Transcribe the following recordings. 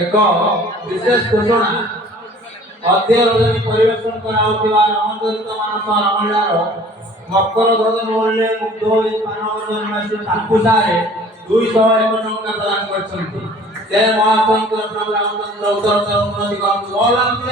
ଏକ ବିଶେଷ ଘୋଷଣା ଅଧ୍ୟ ରଜନୀ ପରିବେଷଣ କରାଯାଉଥିବା ରମଚରିତ ମାନସ ରମଣୀଳାର ମକର ଧ୍ୱଜ ମୂଲ୍ୟ ମୁଗ୍ଧ ହୋଇ ମାନବର ନିବାସୀ ତାକୁସାରେ 201 ଟଙ୍କା ପ୍ରଦାନ କରିଛନ୍ତି। ସେ ମହାଶଙ୍କର ପ୍ରଭୁ ରାମଚନ୍ଦ୍ର ଉତ୍ତର ଉନ୍ନତି କରନ୍ତୁ। ବୋଲନ୍ତି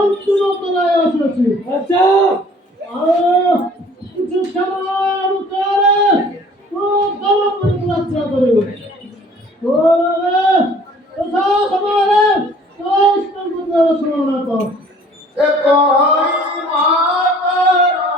অন্তিম তলায় এসেছি। আচ্ছা আর কিছু সময় করে পুরো গরম যাত্রা করে তোরে ওসা সমারে কষ্ট করে শোনা তো এ কই মাতারা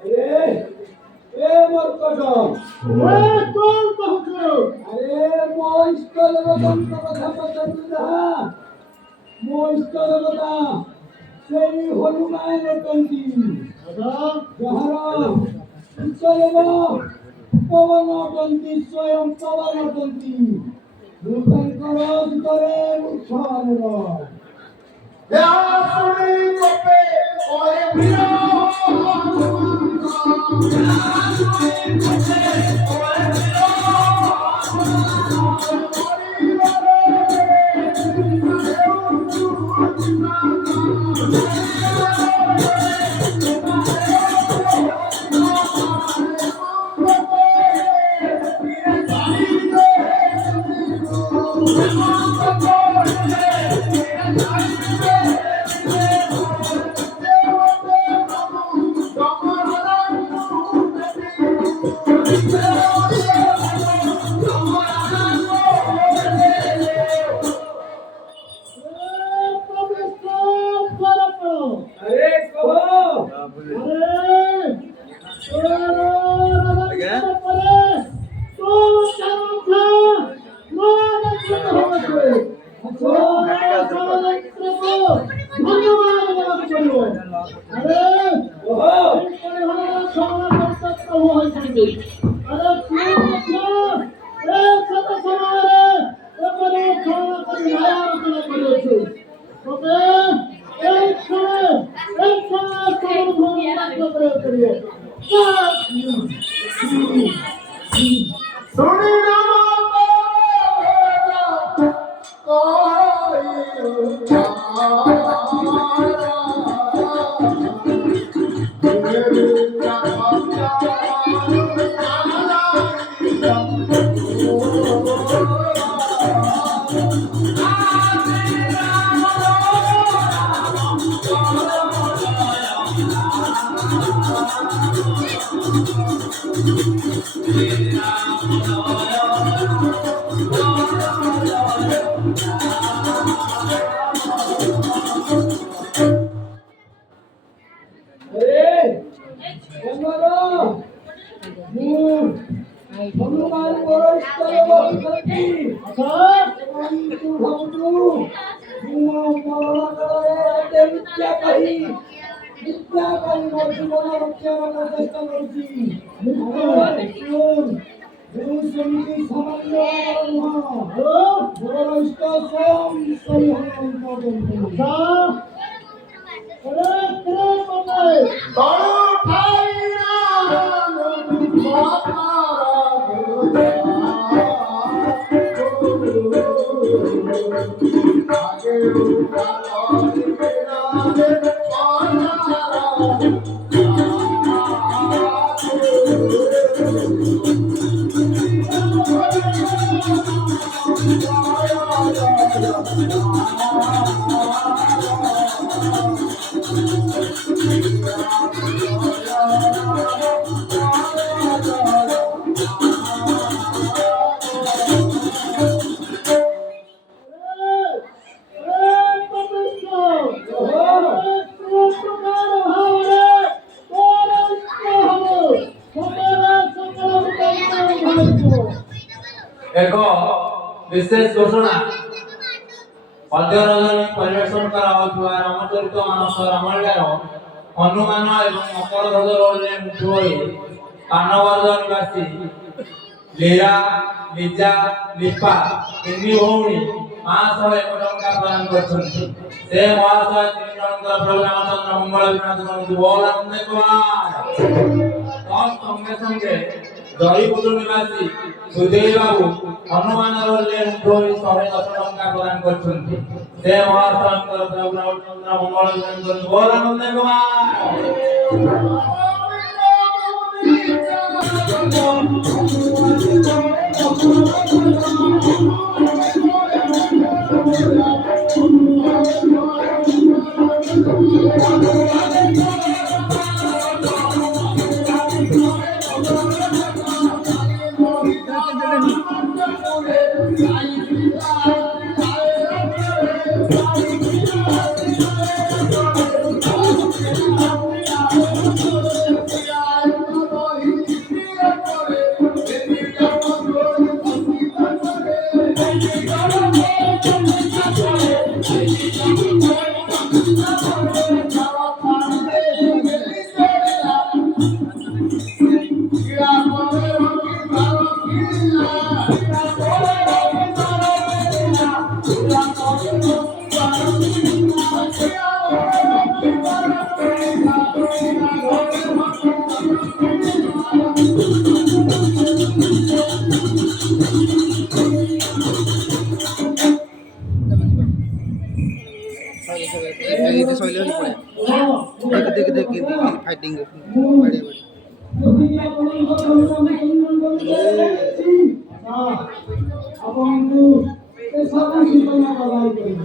এ এ মরকট কোন কহছো আরে মস্কল বদন কথা পছন্দ না মস্কল বদা সেই হনুমান কন্তি যাহারা চলব পবন কন্তি স্বয়ং পবন কন্তি মুখের করজ করে মুখানের শুনি কপে ওরে ভিড় আরে কহ শুনি আরে বন্ধুরা হনুমান পরস্পর বলছি তু ভাবু বিদ্যা করি মজুমনা রক্ষার চেষ্টা করছি সমিতি সামান্য বরষ্ট স্বয়ং শ্রী হনুমান ଏକ ବିଶେଷ ଘୋଷଣା ଅଧ୍ୟୟନ ପରିବେଷଣ କରାଯାଉଥିବା ରାମଚରିତ ମାନସ ରାମାୟଣର ହନୁମାନ ଏବଂ ମକରଧ୍ୱଜ ରୋଲରେ ମୁଖ୍ୟ ହୋଇ କାନବରଦ ନିବାସୀ ଲୀରା ଲିଜା ଲିପା ତିନି ଭଉଣୀ ମହାଶୟ 1 ଟଙ୍କା ପ୍ରଦାନ କରିଛନ୍ତି। ସେ ମହାଶୟ 3 ଜଣଙ୍କର ପ୍ରଭୁ ରାମଚନ୍ଦ୍ର ମଙ୍ଗଳ ବିନାଶ କରନ୍ତୁ ବୋଲ ଅନେକ ସଙ୍ଗେ ସଙ୍ଗେ ଜୟପୁର ନିବାସୀ ସୁଦେଇ ବାବୁ ହନୁମାନର ଧୋଇ 110 ଟଙ୍କା ପ୍ରଦାନ କରିଛନ୍ତି। ସେ ମହାଶୟଙ୍କର ପ୍ରଭୁ ରାମଚନ୍ଦ୍ର ମଙ୍ଗଳ ବିନାଶ କରନ୍ତୁ ବୋଲ ଅନେକ ये सोइले वाली पड़े देख फाइटिंग बड़े बड़े ଆପଣଙ୍କୁ ଏ ସବୁ ସୂଚନା ପ୍ରଦାନ କରିବି।